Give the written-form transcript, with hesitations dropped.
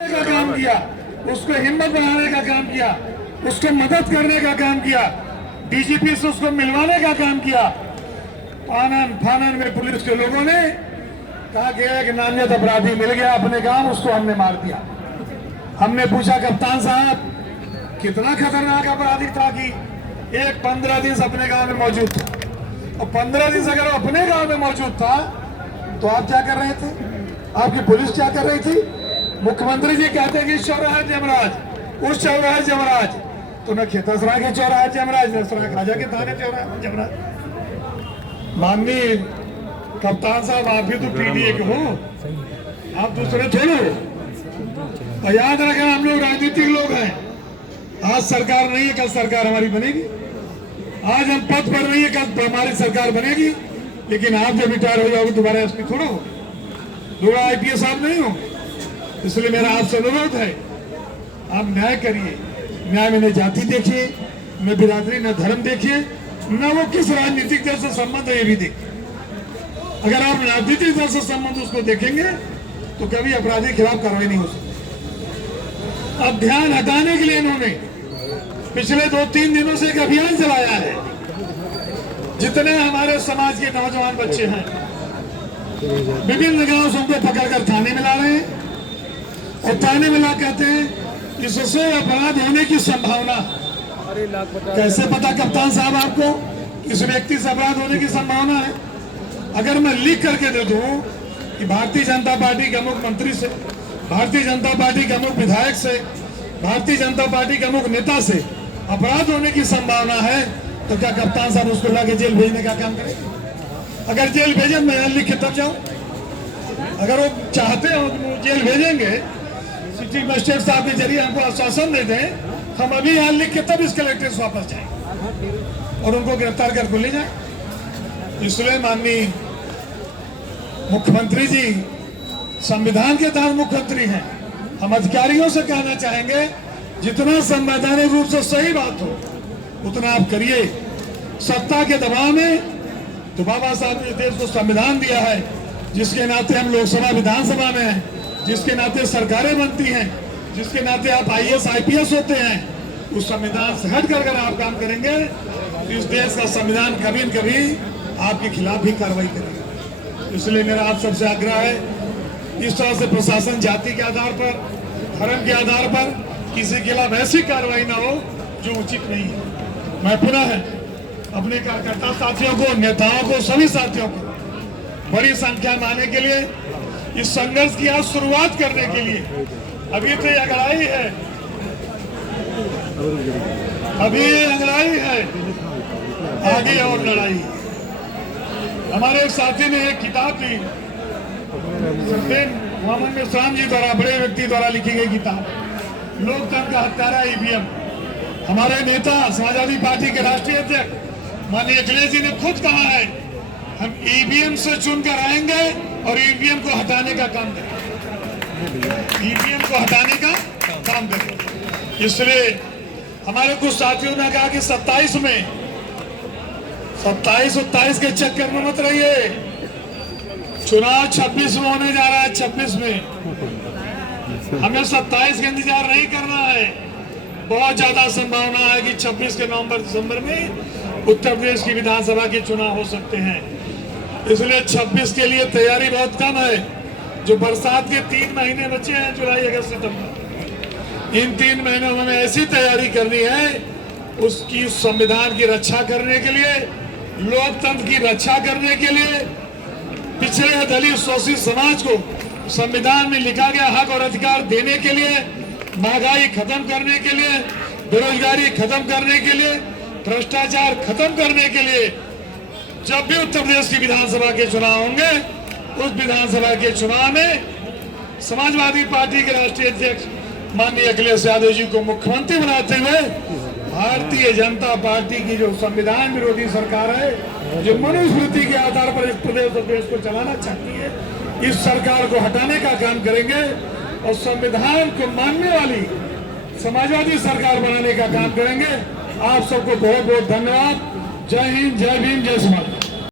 का काम किया, उसको हिम्मत बढ़ाने का काम किया, उसको मदद करने का काम किया, डीजीपी से उसको मिलवाने का काम किया। आनन फानन में पुलिस के लोगों ने कहा गया कि नामियत अपराधी मिल गया अपने गांव, उसको हमने मार दिया। हमने पूछा कप्तान साहब कितना खतरनाक अपराधी था कि एक 15 दिन अपने गांव में मौजूद था, और 15 दिन अगर अपने गांव में मौजूद था तो आप क्या कर रहे थे? आपकी पुलिस क्या कर रही थी? मुख्यमंत्री जी कहते हैं कि चौराहा जमराज, उस चौराहा जमराज, तो न खेतसरा के चौराहा जमराज, न सरा खाजा के थाने चौराहा जमराज। माननीय कप्तान साहब आप भी तो पीडीए के हो, आप दूसरे थोड़े हो। और याद रखें हम लोग राजनीतिक लोग हैं। आज सरकार नहीं है, कल सरकार हमारी बनेगी। आज हम पद पर नहीं है, कल हमारी सरकार बनेगी। लेकिन आप जब रिटायर हो जाओगे दोबारा एसपी थोड़ा हो, दोबारा आईपीएस आप नहीं हो। इसलिए मेरा आपसे अनुरोध है, आप न्याय करिए। न्याय में न जाति देखिए, न बिरादरी, न धर्म देखिए, न वो किस राजनीतिक दल से संबंध है ये भी देखिए। अगर आप राजनीतिक दल से संबंध उसको देखेंगे तो कभी अपराधी के खिलाफ कार्रवाई नहीं हो सकती। अब ध्यान हटाने के लिए इन्होंने पिछले 2-3 दिनों से एक अभियान चलाया है। जितने हमारे समाज के नौजवान बच्चे हैं विभिन्न गांव से उनको पकड़कर थाने में ला रहे हैं, और थाने में ला कहते हैं इससे अपराध होने की संभावना। कैसे पता कप्तान साहब आपको इस व्यक्ति से अपराध होने की संभावना है? अगर मैं लिख करके दे दूं कि भारतीय जनता पार्टी के अमुक मंत्री से, भारतीय जनता पार्टी के अमुक विधायक से, भारतीय जनता पार्टी के अमुक नेता से अपराध होने की संभावना है, तो क्या कप्तान साहब उसको लाके जेल भेजने का काम करेंगे? अगर जेल भेजे मैं लिख के तब जाऊं। अगर वो चाहते हो तो जेल भेजेंगे, सिटी मजिस्ट्रेट साहब के जरिए हमको आश्वासन दे दें, हम अभी यहाँ लिख के तब इस कलेक्ट्रेट से वापस जाएं और उनको गिरफ्तार करके ले जाएं। इसलिए माननीय मुख्यमंत्री जी संविधान के तहत मुख्यमंत्री हैं। हम अधिकारियों से कहना चाहेंगे जितना संवैधानिक रूप से सही बात हो उतना आप करिए। सत्ता के दबाव में तो बाबा साहब ने देश को संविधान दिया है, जिसके नाते हम लोकसभा विधानसभा में हैं, जिसके नाते सरकारें बनती हैं, जिसके नाते आप आईएएस आईपीएस होते हैं। उस संविधान से हट कर आप काम करेंगे तो इस देश का संविधान कभी न कभी आपके खिलाफ भी कार्रवाई करेगा। इसलिए मेरा आप सबसे आग्रह है, इस तरह से प्रशासन जाति के आधार पर, धर्म के आधार पर किसी के खिलाफ ऐसी कार्रवाई ना हो जो उचित नहीं है। मैं पुनः अपने कार्यकर्ता साथियों को, नेताओं को, सभी साथियों को बड़ी संख्या में आने के लिए, इस संघर्ष की आज शुरुआत करने के लिए, अभी तो ये लड़ाई है, अभी ये लड़ाई है, आगे और लड़ाई। हमारे एक साथी ने एक किताब दी, मोहम्मद मिश्राम जी द्वारा, बड़े व्यक्ति द्वारा लिखी गई किताब, लोकतंत्र का हत्यारा ईवीएम। हमारे नेता समाजवादी पार्टी के राष्ट्रीय अध्यक्ष माननीय अखिलेश जी ने खुद कहा है हम ईवीएम से चुनकर आएंगे और ईवीएम को हटाने का काम करेंगे, ईवीएम को हटाने का काम करेंगे। इसलिए हमारे कुछ साथियों ने कहा कि 27 में 27-28 के चक्कर में मत रहिए, चुनाव 26 में होने जा रहा है। 26 में हमें 27 का इंतजार नहीं करना है। बहुत ज्यादा संभावना है कि 26 के नवंबर-दिसंबर में उत्तर प्रदेश की विधानसभा के चुनाव हो सकते हैं। इसलिए 26 के लिए तैयारी बहुत कम है। जो बरसात के 3 महीने बचे हैं, जुलाई, अगस्त, सितंबर, इन 3 महीनों में ऐसी तैयारी करनी है उसकी संविधान की रक्षा करने के लिए, लोकतंत्र की रक्षा करने के लिए, पिछड़े दलित शोषित समाज को संविधान में लिखा गया हक और अधिकार देने के लिए, महंगाई खत्म करने के लिए, बेरोजगारी खत्म करने के लिए, भ्रष्टाचार खत्म करने के लिए। जब भी उत्तर प्रदेश की विधानसभा के चुनाव होंगे, उस विधानसभा के चुनाव में समाजवादी पार्टी के राष्ट्रीय अध्यक्ष माननीय अखिलेश यादव जी को मुख्यमंत्री बनाते हुए भारतीय जनता पार्टी की जो संविधान विरोधी सरकार है, जो मनुस्मृति के आधार पर इस प्रदेश और देश को चलाना चाहती है, इस सरकार को हटाने का काम करेंगे और संविधान को मानने वाली समाजवादी सरकार बनाने का काम करेंगे। आप सबको बहुत बहुत धन्यवाद। जय हिंद, जय भीम, जय समाज।